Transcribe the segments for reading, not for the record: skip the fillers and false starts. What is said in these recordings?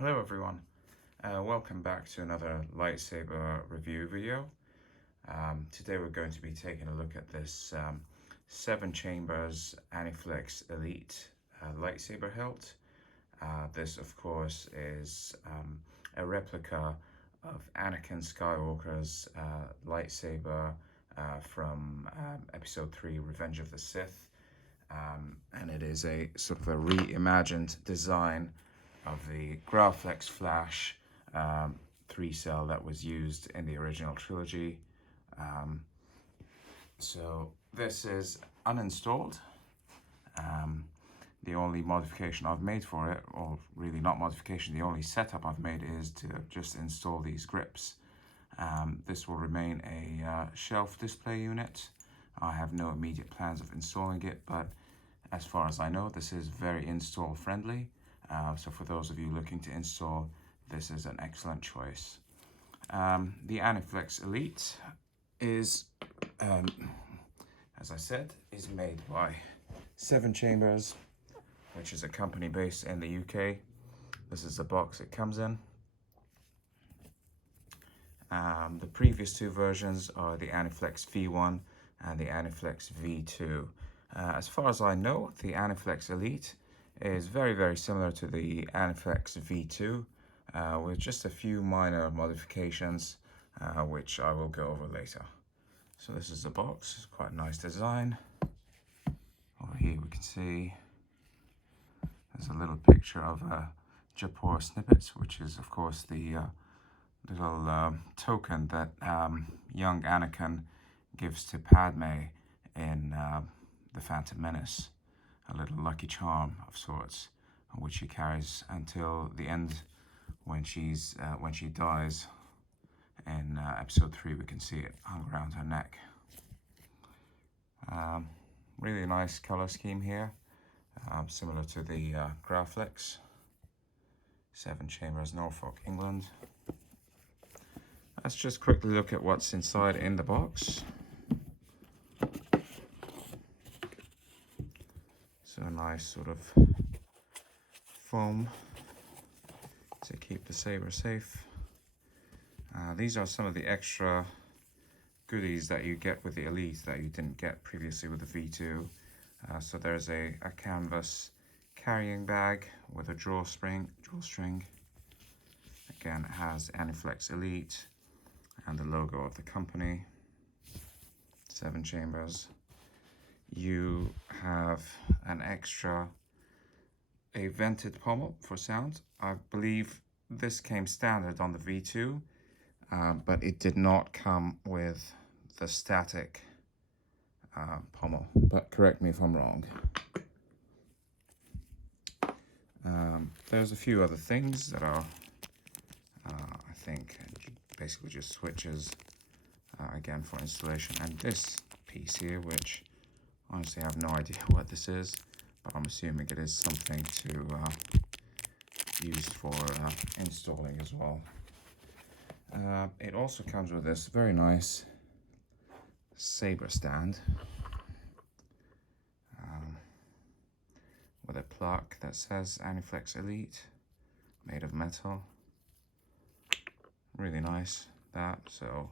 Hello everyone, welcome back to another lightsaber review video. Today we're going to be taking a look at this 7Chambers Aniflex Elite lightsaber hilt. This of course is a replica of Anakin Skywalker's lightsaber from episode 3 Revenge of the Sith. And it is a sort of a reimagined design of the Graflex Flash 3-cell that was used in the original trilogy. So this is uninstalled. The only modification I've made for it, or really not modification, the only setup I've made is to just install these grips. This will remain a shelf display unit. I have no immediate plans of installing it, but as far as I know, this is very install friendly. So for those of you looking to install, this is an excellent choice. The Aniflex Elite is, as I said, is made by 7Chambers, which is a company based in the UK. This is the box it comes in. The previous two versions are the Aniflex V1 and the Aniflex V2. As far as I know, the Aniflex Elite is very similar to the Aniflex V2 with just a few minor modifications which I will go over later. So this is the box. It's quite a nice design. Over here we can see there's a little picture of Japor snippets, which is of course the little token that young Anakin gives to Padme in The Phantom Menace. A little lucky charm of sorts, which she carries until the end when she dies. In episode 3 we can see it hung around her neck. Really nice color scheme here, similar to the Graflex. 7Chambers, Norfolk, England. Let's just quickly look at what's inside in the box. So a nice sort of foam to keep the saber safe. These are some of the extra goodies that you get with the Elite that you didn't get previously with the V2. So there's a canvas carrying bag with a drawstring. Again, it has Aniflex Elite and the logo of the company, 7Chambers. You have an extra, a vented pommel for sound. I believe this came standard on the V2, but it did not come with the static pommel, but correct me if I'm wrong. There's a few other things that are, I think, basically just switches, again, for installation. And this piece here, which honestly I have no idea what this is, but I'm assuming it is something to used for installing as well. It also comes with this very nice saber stand with a plaque that says Aniflex Elite, made of metal. Really nice, that. So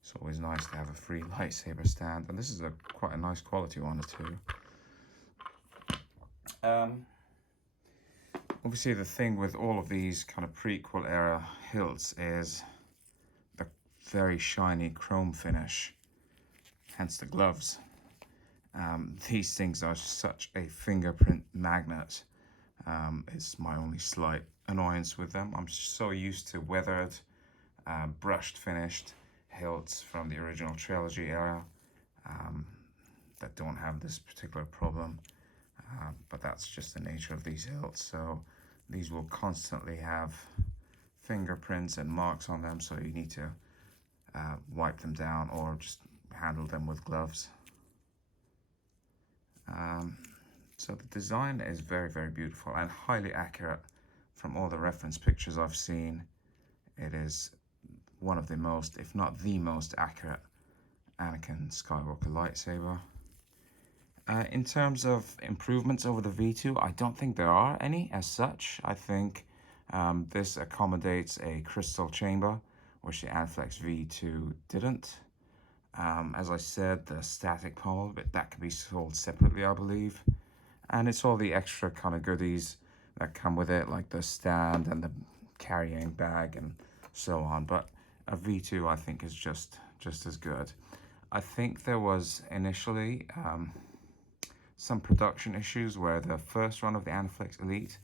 it's always nice to have a free lightsaber stand, and this is quite a nice quality one too. Obviously the thing with all of these kind of prequel era hilts is the very shiny chrome finish, hence the gloves. These things are such a fingerprint magnet. It's my only slight annoyance with them. I'm so used to weathered, brushed finished hilts from the original trilogy era that don't have this particular problem, but that's just the nature of these hilts. So these will constantly have fingerprints and marks on them, so you need to wipe them down or just handle them with gloves. So the design is very beautiful and highly accurate. From all the reference pictures I've seen, it is one of the most, if not the most accurate Anakin Skywalker lightsaber. In terms of improvements over the V2, I don't think there are any as such. I think This accommodates a crystal chamber, which the Aniflex V2 didn't. As I said, the static pommel, but that can be sold separately, I believe. And it's all the extra kind of goodies that come with it, like the stand and the carrying bag and so on. But a V2, I think, is just as good. I think there was initially some production issues where the first run of the Aniflex Elite,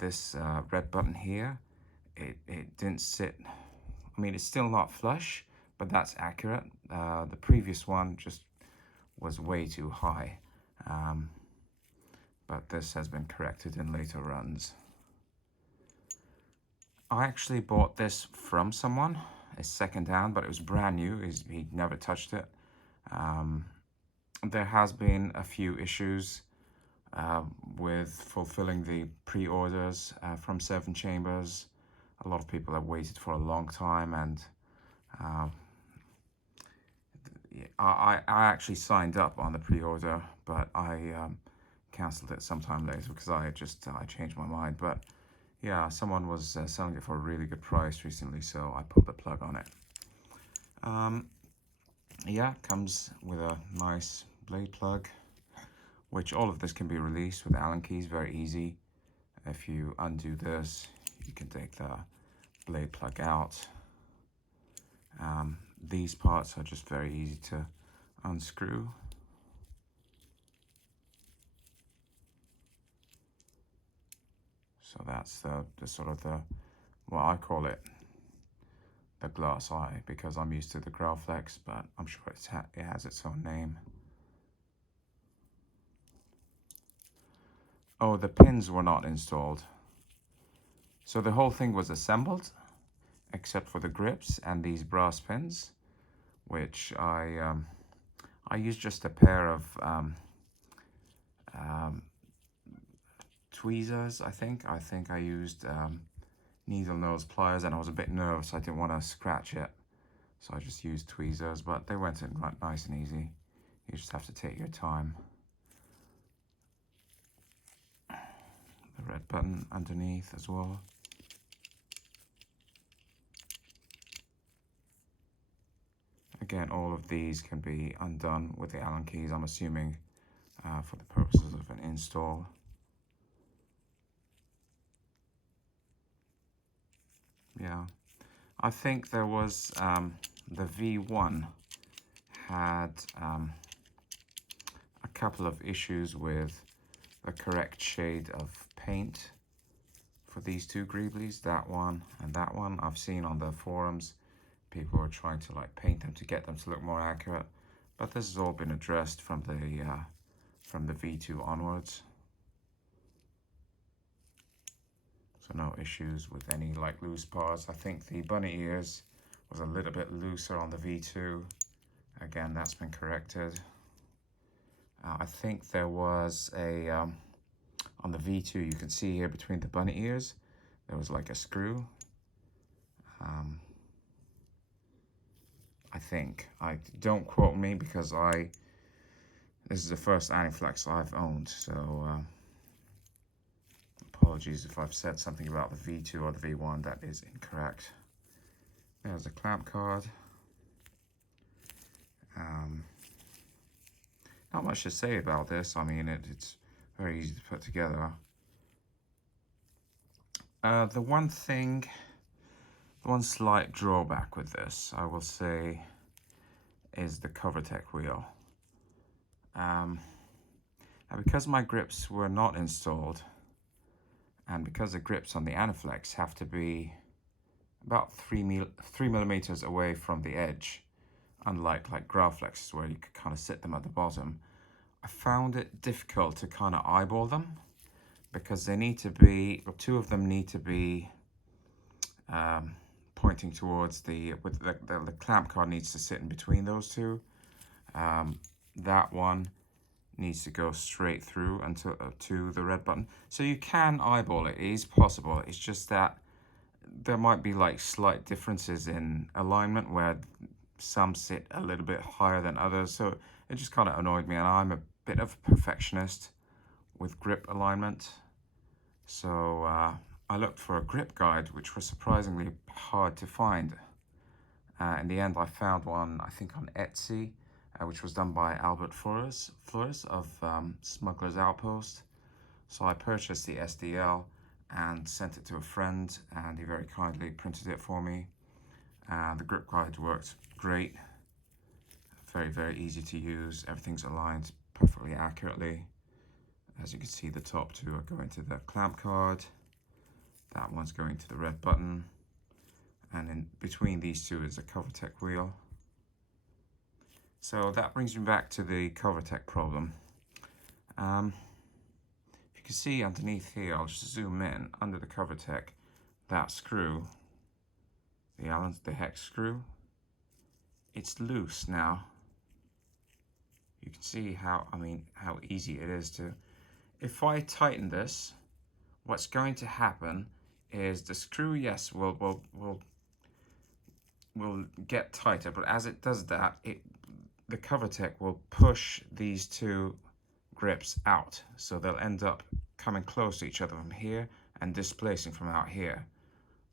this red button here, it didn't sit. I mean, it's still not flush, but that's accurate. The previous one just was way too high. But this has been corrected in later runs. I actually bought this from someone. It's second-hand, but it was brand new. He'd never touched it. There has been a few issues with fulfilling the pre-orders from 7Chambers. A lot of people have waited for a long time, and I actually signed up on the pre-order, but I cancelled it sometime later because I changed my mind. But yeah, someone was selling it for a really good price recently, so I pulled the plug on it. Yeah, comes with a nice blade plug, which all of this can be released with Allen keys, very easy. If you undo this, you can take the blade plug out. These parts are just very easy to unscrew. So that's the sort of well, I call it the glass eye because I'm used to the Graflex, but I'm sure it has its own name. Oh, the pins were not installed. So the whole thing was assembled, except for the grips and these brass pins, which I used just a pair of tweezers, I think. I used needle nose pliers, and I was a bit nervous. I didn't want to scratch it, so I just used tweezers, but they went in nice and easy. You just have to take your time. The red button underneath as well. Again, all of these can be undone with the Allen keys, I'm assuming, for the purposes of an install. Yeah, I think there was the V1 had a couple of issues with the correct shade of paint for these two Greeblies, that one and that one. I've seen on the forums people are trying to like paint them to get them to look more accurate, but this has all been addressed from the V2 onwards. So no issues with any like loose parts. I think the bunny ears was a little bit looser on the V2. Again, that's been corrected. I think there was a, on the V2, you can see here between the bunny ears, there was like a screw. I think. Don't quote me because this is the first Aniflex I've owned, so apologies if I've said something about the V2 or the V1 that is incorrect. There's the clamp card. Not much to say about this. I mean, it's very easy to put together. The one slight drawback with this, I will say, is the CoverTech wheel. Now, because my grips were not installed, and because the grips on the Aniflex have to be about 3 millimeters away from the edge, unlike like Graflexes where you could kind of sit them at the bottom, I found it difficult to kind of eyeball them because they need to be, or two of them need to be pointing towards the clamp card needs to sit in between those two. That one needs to go straight through until to the red button. So you can eyeball it. It is possible. It's just that there might be like slight differences in alignment where some sit a little bit higher than others. So it just kind of annoyed me, and I'm a bit of a perfectionist with grip alignment. So I looked for a grip guide, which was surprisingly hard to find. In the end, I found one, I think on Etsy, which was done by Albert Flores of Smuggler's Outpost. So I purchased the SDL and sent it to a friend, and he very kindly printed it for me. The grip guide worked great. Very, very easy to use. Everything's aligned perfectly accurately. As you can see, the top two are going to the clamp card. That one's going to the red button. And in between these two is a CoverTech wheel. So that brings me back to the CoverTech problem. If you can see underneath here, I'll just zoom in, under the CoverTech, that screw, the hex screw, it's loose now. You can see how easy it is to, if I tighten this, what's going to happen is the screw, yes, will get tighter, but as it does that, the CoverTech will push these two grips out, so they'll end up coming close to each other from here and displacing from out here.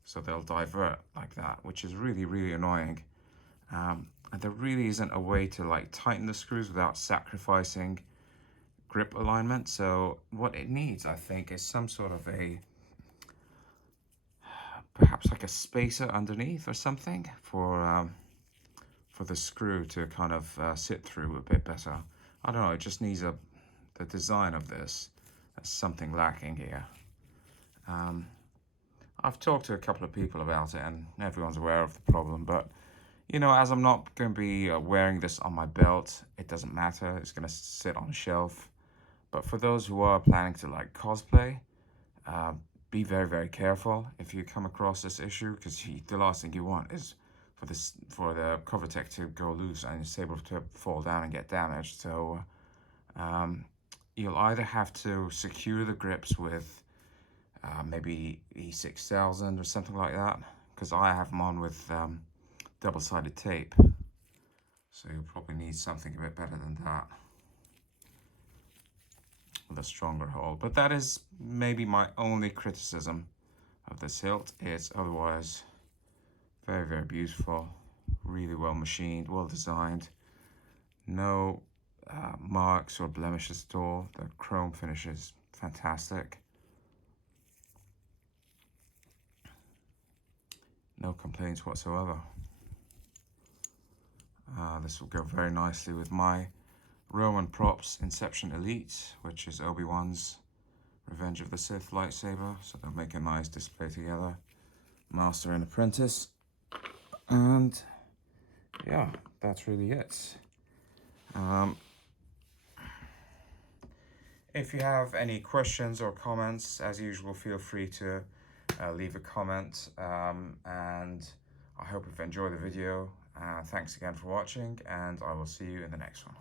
So they'll divert like that, which is really, really annoying. And there really isn't a way to like tighten the screws without sacrificing grip alignment. So what it needs, I think, is some sort of perhaps like a spacer underneath or something for the screw to kind of sit through a bit better. I don't know, it just needs the design of this. There's something lacking here. I've talked to a couple of people about it and everyone's aware of the problem, but you know, as I'm not going to be wearing this on my belt, it doesn't matter. It's going to sit on a shelf. But for those who are planning to like cosplay, be very, very careful if you come across this issue, because the last thing you want is for the CoverTech to go loose and your saber to fall down and get damaged. So you'll either have to secure the grips with maybe E6000 or something like that, because I have them on with double-sided tape, so you'll probably need something a bit better than that with a stronger hold. But that is maybe my only criticism of this hilt. It's otherwise very, very beautiful, really well machined, well designed, no marks or blemishes at all. The chrome finish is fantastic. No complaints whatsoever. This will go very nicely with my Roman Props Inception Elite, which is Obi-Wan's Revenge of the Sith lightsaber. So they'll make a nice display together. Master and Apprentice. And yeah, that's really it. If you have any questions or comments, as usual, feel free to leave a comment. And I hope you've enjoyed the video. Thanks again for watching, and I will see you in the next one.